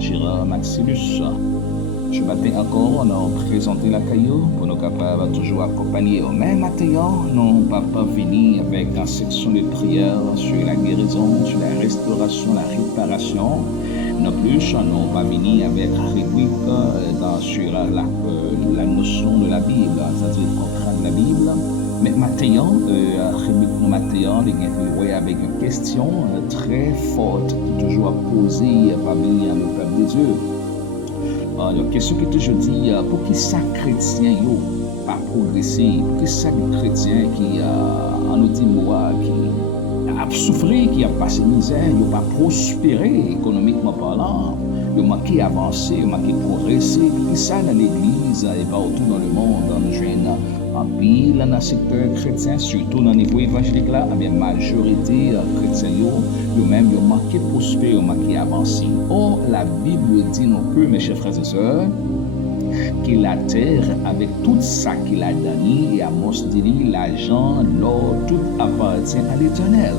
Gérard Maximus. Je matin encore, on a présenté la caillou pour nous capables toujours accompagner. Même matin, nous pas venir avec une section de prière sur la guérison, sur la restauration, la réparation. Non plus, nous pas venir avec rubrique sur la notion de la Bible, c'est-à-dire comprendre la Bible. Mais maintenant, avec une question très forte qui est toujours posée parmi le peuple de Dieu. La question qui toujours dit, pour qui ça chrétien yo pas progresser, pour qui ça chrétien qui en nous dit moi qui a souffert, qui a passé misère, il pas prospéré économiquement parlant, il manqué avancer, il manqué progresser, pour qui ça dans l'église et partout dans le monde, dans le jeune en pile dans le secteur chrétien, surtout dans le niveau évangélique là, la majorité chrétiens yo même yo manqué prospérer, yo manqué avancer. Or la Bible dit non peu, mes chers frères et sœurs, que la terre avec tout ça qu'il a donné et Amos dit l'argent, l'or, tout appartient à l'Éternel.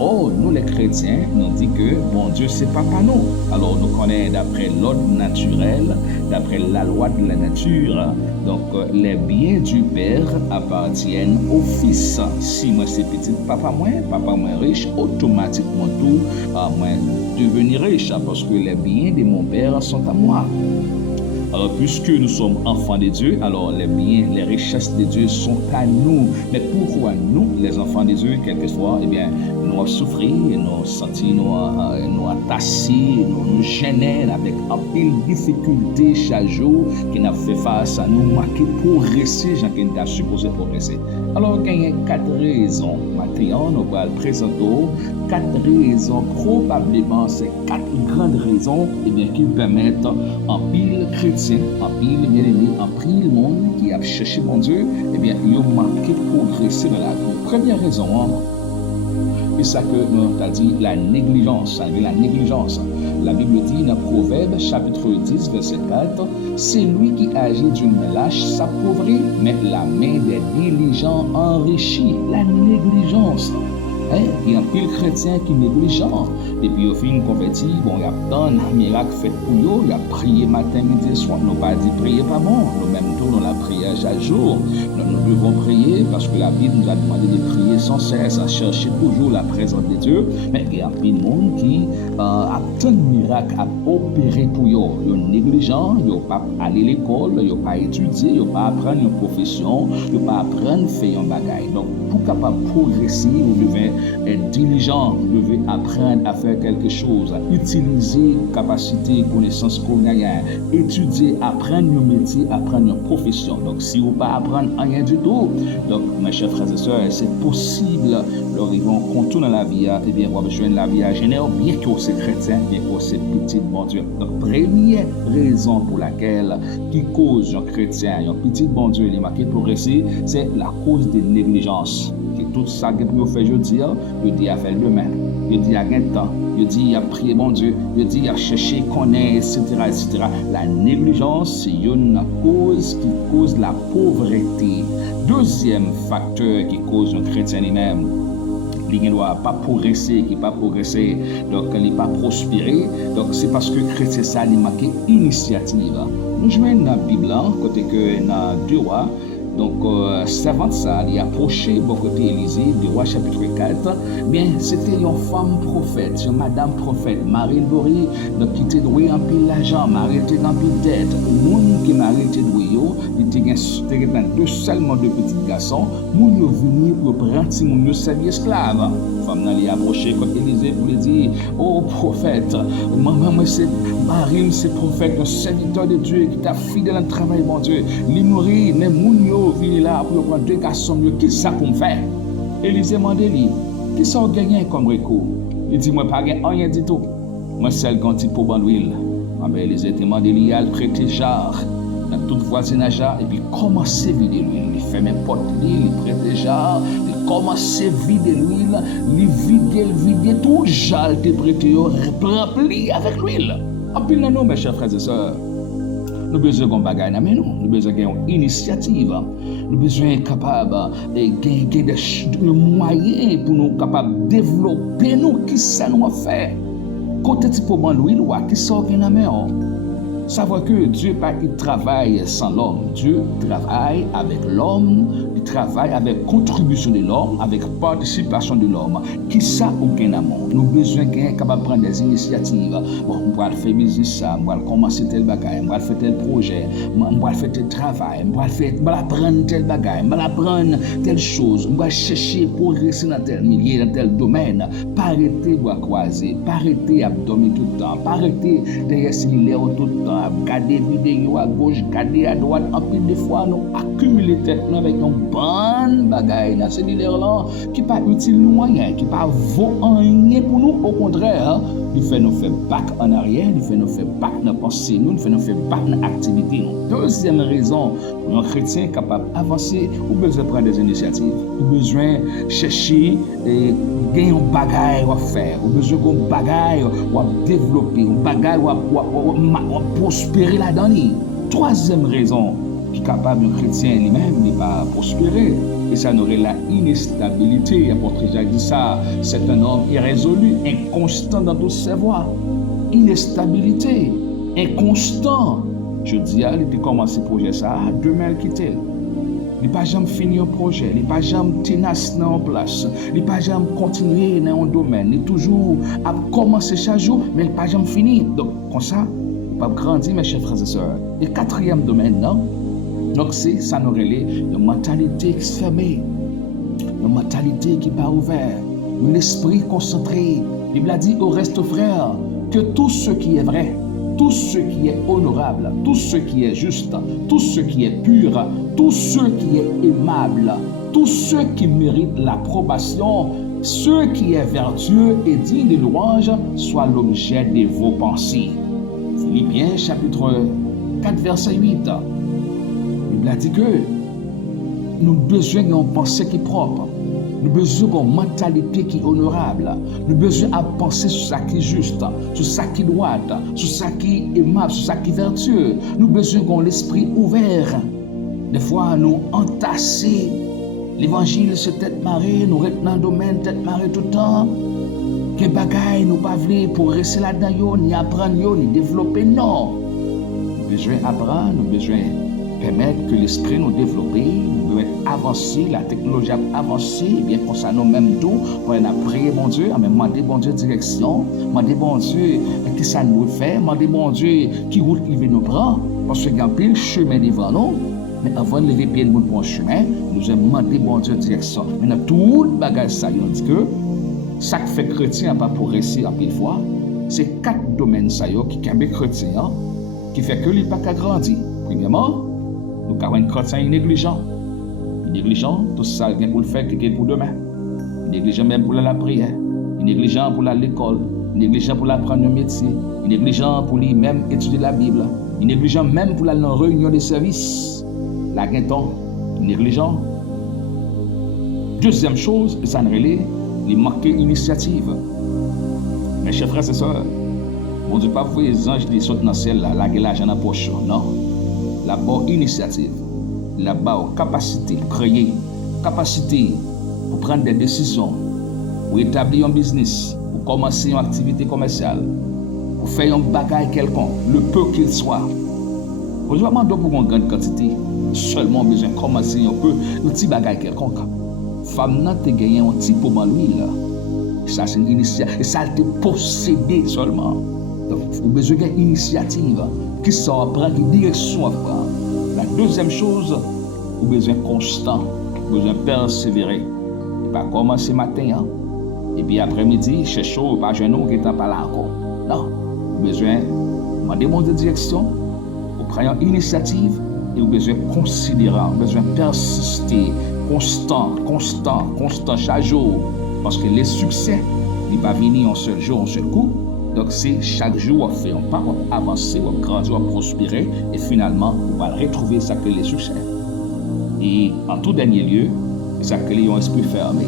Or, nous les chrétiens, nous dit que bon Dieu c'est papa nous. Alors nous connaissons d'après l'ordre naturel, d'après la loi de la nature. Donc les biens du Père appartiennent au Fils. Si moi c'est petit papa moins riche, automatiquement tout moi devenir riche parce que les biens de mon Père sont à moi. Alors, puisque nous sommes enfants de Dieu, alors les biens, les richesses de Dieu sont à nous. Mais pourquoi nous, les enfants de Dieu, quelquefois, nous avons souffert, nous avons senti, nous attassés, nous gênés avec un peu de difficultés chaque jour qui n'a fait face à nous manquer progresser, j'en ai pas supposé progresser. Alors, il y a 4 raisons. Maintenant, nous allons présenter 4 raisons, probablement ces 4 grandes raisons qui permettent en pile chrétien, en pile bien-aimé, en pile monde qui a cherché mon Dieu, ils ont manqué progresser dans la vie. Première raison, c'est ça que nous avons dit, la négligence. La négligence. La Bible dit dans Proverbe, chapitre 10, verset 4, c'est lui qui agit d'une main lâche s'appauvrit, mais la main des diligents enrichit. La négligence. Il y a un pile chrétien qui est négligent. Et puis au fin converti, il y a tant de miracles faits pour eux, il y a prié matin, midi, soir. Nous pas dit prier pas bon. Nous même tout dans la prière chaque jour. Nous devons prier parce que la Bible nous a demandé de prier sans cesse, à chercher toujours la présence de Dieu. Mais il y a un pile monde qui a tant de miracles à opérer pour eux. Ils sont négligents, ils n'ont pas aller à l'école, ils n'ont pas étudier, ils n'ont pas apprendre une profession, ils n'ont pas apprendre à faire un bagage. Donc pour capable progresser, vous devez être diligent, vous devez apprendre à faire quelque chose, à utiliser capacité, connaissance qu'on a, étudier, apprendre un métier, apprendre une profession. Donc si vous ne pas apprendre rien du tout, donc mes chers frères et sœurs, c'est possible, leur ils vont contourner la vie, on va besoin de la vie à général, bien que c'est chrétien, bien que c'est petit bon Dieu. Donc première raison pour laquelle qui cause un chrétien, un petit bon Dieu, il est marqué progresser, c'est la cause de négligence. Tout ça que vous faites aujourd'hui, vous dites à faire demain, vous dites à un temps, vous dites à prier bon Dieu, vous dites à chercher, connaître, etc. La négligence, c'est une cause qui cause la pauvreté. Deuxième facteur qui cause un chrétien lui-même, il ne doit pas progresser, qui pas progresser, donc il n'est pas prospérer. Donc c'est parce que le chrétien ça il manque initiative. Nous jouons dans la Bible, côté que dans 2 Rois. Donc, savant ça, il a approché bon côté Élysée, du roi chapitre 4. Bien, c'était une femme prophète, une madame prophète, Marie Bory, donc qui était douée en pile l'argent, Marie était en pile dette. Le monde qui Marie était doué, il était seulement 2 petits garçons, moun yo venu pour prendre si moun yo servi esclave. Femme n'a li approché côté Élysée pour lui dire, oh prophète, moi c'est Marie, c'est prophète, un serviteur de Dieu qui t'a fidèle dans le travail, mon Dieu. Li mourir, mais moun yo vini là pour prendre 2 garçons, qui ça pour me faire? Élysée m'a dit, qui ça a gagné comme recours? Il dit, moi pas gagné rien du tout. Moi seul quand il pour ban l'huile. Mais Élysée te m'a dit, il prêter jar dans tout voisinage et puis commencer à vider l'huile. Il ferme porte, il prête jar, il commence à vider l'huile, il vide tout jar te prêté, rempli avec l'huile. En plus, non, mes chers frères et sœurs, nous avons besoin de bagaille dans nous, nous avons besoin d'une initiative, nous avons besoin d'être capables de gagner des moyens pour nous capables de développer nous, qui ça nous a fait. Côté type pour Louis, qui sort qui n'a main. Savoir que Dieu pas il travaille sans l'homme. Dieu travaille avec l'homme, il travaille avec contribution de l'homme, avec participation de l'homme. Qui ça aucun amour. Nous besoin quelqu'un capable de prendre des initiatives. Bon, on va faire business ça, on va commencer tel bagage, on va faire tel projet, on va faire tel travail, on va apprendre tel bagage, on va apprendre telle chose, on va chercher progresser dans tel milieu, dans tel domaine. Pas arrêter de croiser, pas arrêter à dormir tout le temps, pas arrêter derrière cellulaire tout le temps. Garder vidéo à gauche, garder à droite, en plus des fois nous accumuler tête avec une bonne bagaille dans ces là qui pas utile nous rien, qui pas vaut rien pour nous, au contraire, il fait nous faire back en arrière, il fait nous faire back dans pensée nous, il fait nous faire back dans activité nous. Deuxième raison pour un chrétien capable d'avancer, ou besoin de prendre des initiatives, ou besoin de chercher et gagner un bagaille à faire, ou besoin d'un bagaille à développer, un bagaille à prospérer là-dedans. Troisième raison qui est capable d'un chrétien lui-même de pas prospérer, et ça n'aurait la instabilité. L'apôtre Jacques dit ça, c'est un homme irrésolu, inconstant dans toutes ses voies. Instabilité, inconstant. Je dis, il a commencé le projet ça, demain il quitte. Il n'a pas jamais fini un projet, il n'a pas jamais tenace en place, il n'a pas jamais continué dans un domaine, il a toujours commencé chaque jour, mais il n'a pas jamais fini. Donc, comme ça, il n'a pas grandi, mes chers frères et sœurs. Et quatrième domaine, non? Donc, c'est ça nous relève une mentalité fermée, une mentalité qui n'est pas ouverte, un esprit concentré. La Bible a dit au reste, frère, que tout ce qui est vrai, tout ce qui est honorable, tout ce qui est juste, tout ce qui est pur, tout ce qui est aimable, tout ce qui mérite l'approbation, ce qui est vertueux et digne de louange, soit l'objet de vos pensées. Philippiens chapitre 4, verset 8. La Bible a dit que nous avons besoin d'une pensée qui est propre. Nous avons besoin d'une mentalité qui est honorable. Nous avons besoin de penser sur ce qui est juste, sur ce qui est droit, sur ce qui est aimable, sur ce qui est vertueux. Nous avons besoin d'un esprit ouvert. Des fois, nous entasser. L'évangile, c'est tête marée, nous restons dans le domaine, tête marée tout le temps. Que bagaille nous pas venir pour rester là-dedans, ni apprendre, ni développer, non. Nous avons besoin d'apprendre, nous avons besoin de permettre que l'esprit nous développe, nous devons avancer, la technologie a avancé, et bien pour ça nous-mêmes tout, pour prier bon Dieu, demander bon Dieu direction, demander bon Dieu qui ça nous fait, demander bon Dieu qui route il veut nous prendre, parce qu'il y a un pile chemin devant nous. Mais avant de lever pied de bon chemin, nous devons demander bon Dieu direction. Maintenant, tout le bagage, ça, nous dit que ça qui fait chrétien pas pour réussir en pile fois, c'est 4 domaines ça, qui sont chrétien, qui fait que lui pas qu'à grandir. Premièrement, nous avons un chrétien négligent. Négligent, tout ça, il pour le faire, qu'il pour demain. Négligent même pour la prière. Négligent pour l'école. Négligent pour apprendre un métier. Négligent pour lui même étudier la Bible. Négligent même pour la réunion de services. La guinton, négligent. Deuxième chose, ça nous relève, il manque d'initiative. Mes chers frères et sœurs, bon Dieu, pas vous les anges qui sautent dans le ciel, là, la l'argent dans la poche, non. Là-bas, initiative. Là-bas, capacité, créer, capacité pour prendre des décisions, pour établir un business, pour commencer une activité commerciale, pour faire un bagage quelconque, le peu qu'il soit. Vous ne demandez pas pour une grande quantité, seulement besoin de commencer un peu, un petit bagage quelconque. Femme n'a pas gagné un petit pot de l'huile. Ça, c'est une initiative. Et ça a été possédé seulement. Donc, il faut besoin d'une initiative qui s'en prend, qui direction à prendre. La deuxième chose, vous avez besoin constant, vous avez besoin persévérer. Pas commencer matin, hein? Et puis après-midi, c'est chaud, pas genou, qui n'est pas là encore. Non, vous avez besoin de demander direction, vous prenez une initiative et vous avez besoin de considérer, vous avez besoin de persister, constant, chaque jour. Parce que les succès, ils ne vont pas venir en seul jour, en seul coup. Donc c'est chaque jour, on fait un pas, on avance, on grandit, on prospérer, et finalement, on va retrouver ça que les succès. Et en tout dernier lieu, ça que les ont esprit fermé.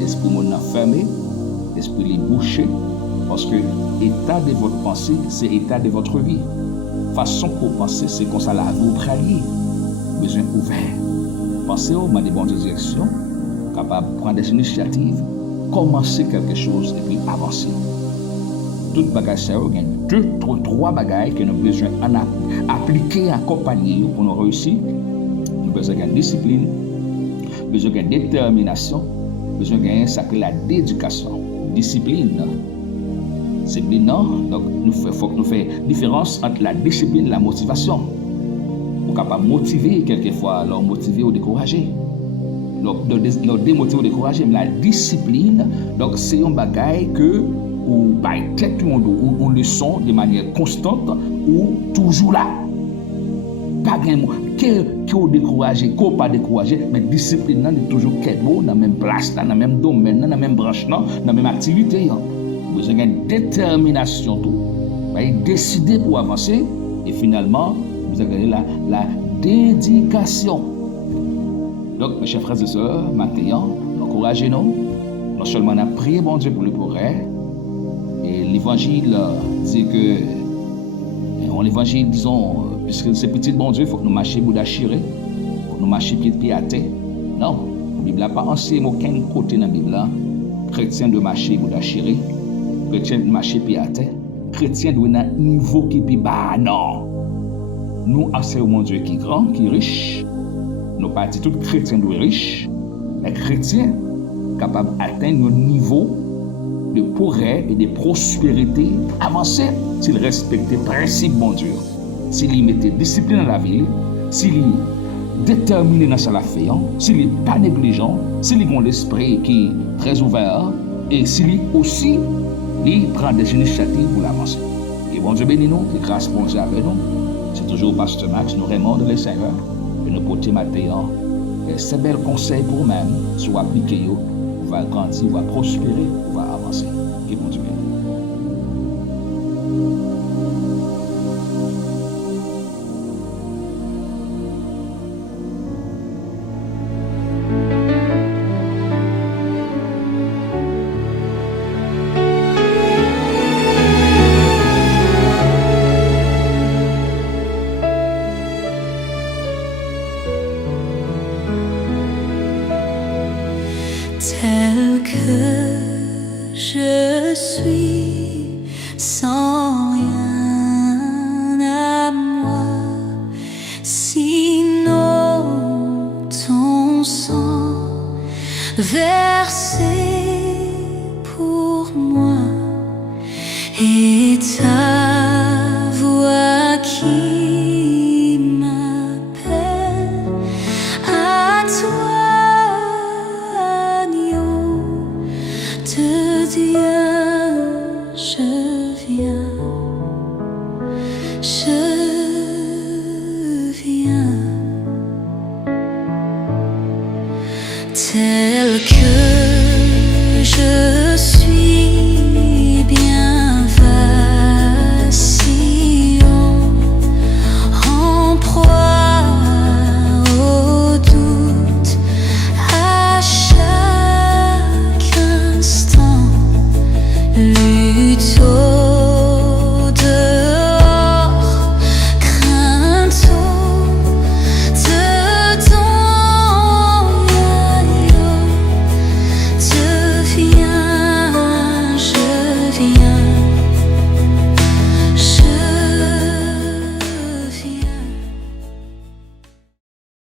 L'esprit mon fermé, l'esprit est bouché, parce que l'état de votre pensée, c'est l'état de votre vie. Façon que vous pensez, c'est comme ça là, vous praliez. Besoin ouvert. Pensez au des bonnes directions, capable de prendre des initiatives, commencer quelque chose et puis avancer. tout bagage ça, il y a deux, trois bagages que nous avons besoin d'appliquer, accompagner pour nous réussir. Nous avons besoin de discipline, besoin de détermination, besoin de ça que la dédication. Discipline. Discipline, non? Donc, il faut que nous fassions différence entre la discipline et la motivation. On est capable de motiver quelquefois, leur motiver ou décourager. Leur démotiver ou décourager. Mais la discipline, donc, c'est un bagage que ou par tête ou leçon de manière constante ou toujours là. Pas qui ou découragé, qui pas découragé, mais discipline est toujours dans la même place, dans le même domaine, dans la même branche, dans la même activité. Vous avez une détermination, vous avez décidé pour avancer et finalement, vous avez la dédication. Donc, mes chers frères et sœurs, maintenant, encouragez-nous. Non seulement on a prié bon Dieu pour le progrès, et l'évangile dit que, l'évangile, disons, puisque c'est petit bon Dieu, il faut que nous marchions bout d'achiré, il faut que nous marchions pied à terre. Non, la Bible n'a pas enseigné aucun côté dans la Bible. Chrétien de marcher bout d'achiré, chrétien de marcher pied à terre, chrétien doit être un niveau qui est plus bas. Non. Nous avons mon Dieu qui est grand, qui est riche. Nous pas dit tout chrétien doit être riche, mais chrétien capable d'atteindre un niveau de progrès et de prospérité avancé s'il respectait le principe bon Dieu. S'il mettait discipline dans la vie, s'il est déterminé dans sa fait, s'il n'est pas négligent, s'il a l'esprit qui est très ouvert et s'il aussi il prend des initiatives pour l'avancer. Et bon Dieu bénis nous, que grâce bon Dieu avec nous. C'est toujours Pasteur Max, nous remonte le Seigneur et nous portons maintenant. Et ces belles conseils pour nous-mêmes soient appliqués, on va grandir, on va prospérer, on va avancer. Que bon Dieu bénisse. Tel que je suis, sans rien à moi, sinon ton sang versé pour moi et ta voix qui m'appelle à toi. De Dieu, je viens.